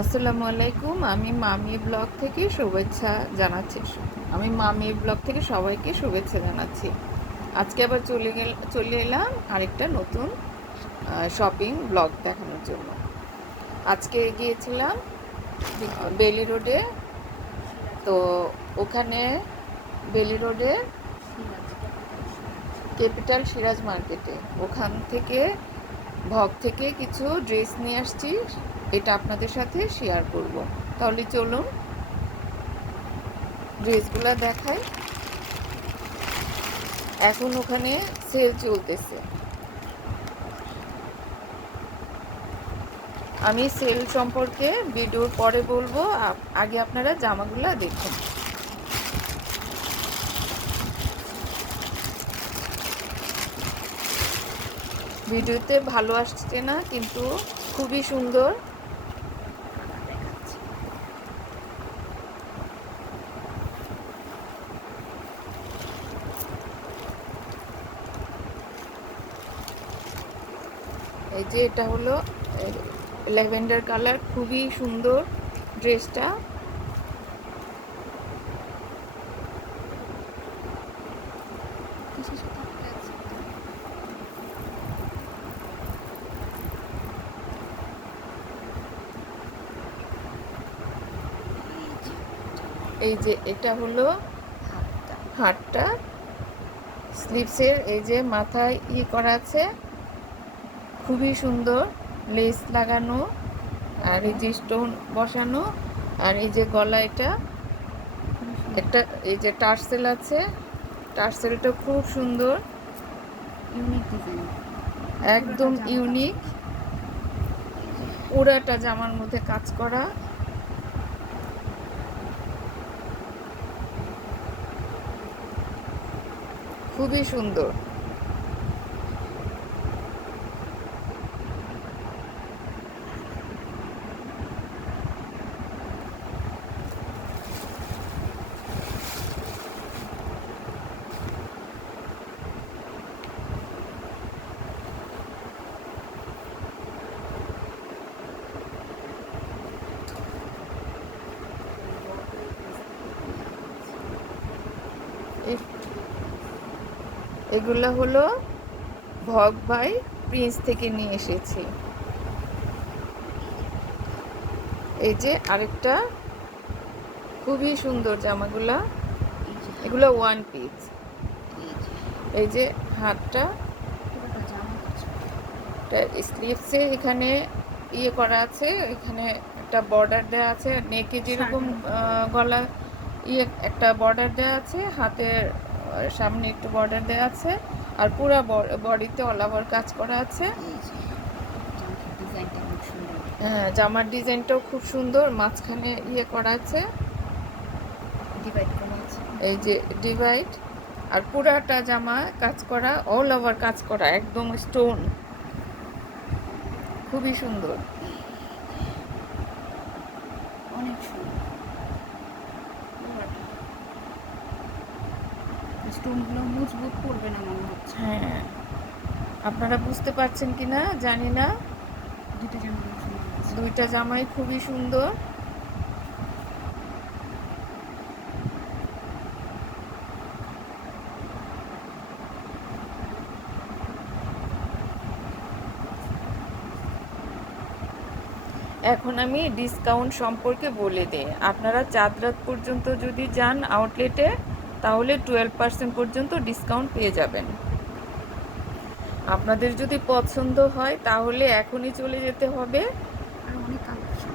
আসসালামু আলাইকুম। আমি মামি ব্লগ থেকে শুভেচ্ছা জানাচ্ছি। আমি মামি ব্লগ থেকে সবাইকে শুভেচ্ছা জানাচ্ছি। আজকে আবার চলে এলাম আরেকটা নতুন শপিং ব্লগ দেখানোর জন্য। আজকে গিয়েছিলাম বেলি রোডে। তো ওখানে বেলি রোডে ক্যাপিটাল সিরাজ মার্কেটে ওখান থেকে ভগ থেকে কিছু ড্রেস নিয়ে আসছি, এটা আপনাদের সাথে শেয়ার করব। তাহলে চলুন ড্রেসগুলো দেখাই। এখন ওখানে সেল চলতেছে। আমি সেল সম্পর্কে ভিডিওর পরে বলবো, আগে আপনারা জামাগুলো দেখুন। ভিডিওতে ভালো আসছে না, কিন্তু খুবই সুন্দর। এই যে এটা হলো ল্যাভেন্ডার কালার, খুবই সুন্দর ড্রেসটা। এই যে এটা হলো হাতটা, স্লিভসের এই যে মাথায় করা আছে, খুবই সুন্দর, লেস লাগানো আর এই যে স্টোন বসানো। আর এই যে গলা, এটা একটা এই যে টার্সেল আছে, টার্সেলটা খুব সুন্দর, ইউনিক ডিজাইন, একদম ইউনিক। পুরাটা জামার মধ্যে কাজ করা, খুবই সুন্দর। এগুলা হলো ভগ বাই প্রিন্স থেকে নিয়ে এসেছি। এই যে আরেকটা খুবই সুন্দর জামাগুলা, এগুলো ওয়ান পিস। এই যে হাতটা, স্লিভসে এখানে করা আছে, এখানে একটা বর্ডার দেওয়া আছে, নেকে যেরকম গলা একটা বর্ডার দেওয়া আছে, হাতের সামনে একটু বর্ডার দেওয়া আছে, আর পুরা বডিতে অল ওভার কাজ করা আছে। হ্যাঁ, জামার ডিজাইনটাও খুব সুন্দর, মাঝখানে করা আছে, এই যে ডিভাইড। আর পুরাটা জামা কাজ করা, অল ওভার কাজ করা, একদম স্টোন, খুবই সুন্দর। অনেক সুন্দর, স্টোনগুলো মজবুত করবে না মনে হচ্ছে। হ্যাঁ, আপনারা বুঝতে পারছেন কিনা জানি না। দুইটা জামাই খুবই সুন্দর। এখন আমি ডিসকাউন্ট সম্পর্কে বলে দিই। আপনারা চাঁদ রাত পর্যন্ত যদি যান আউটলেটে, তাহলে 12% পর্যন্ত ডিসকাউন্ট পেয়ে যাবেন। আপনাদের যদি পছন্দ হয় তাহলে এখনই চলে যেতে হবে,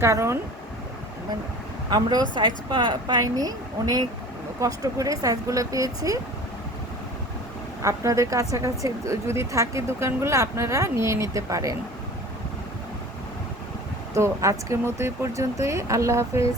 কারণ আমরাও সাইজ পাইনি, অনেক কষ্ট করে সাইজগুলো পেয়েছি। আপনাদের কাছাকাছি যদি থাকে দোকানগুলো, আপনারা নিয়ে নিতে পারেন। তো আজকের মতো এই পর্যন্তই। আল্লাহ হাফেজ।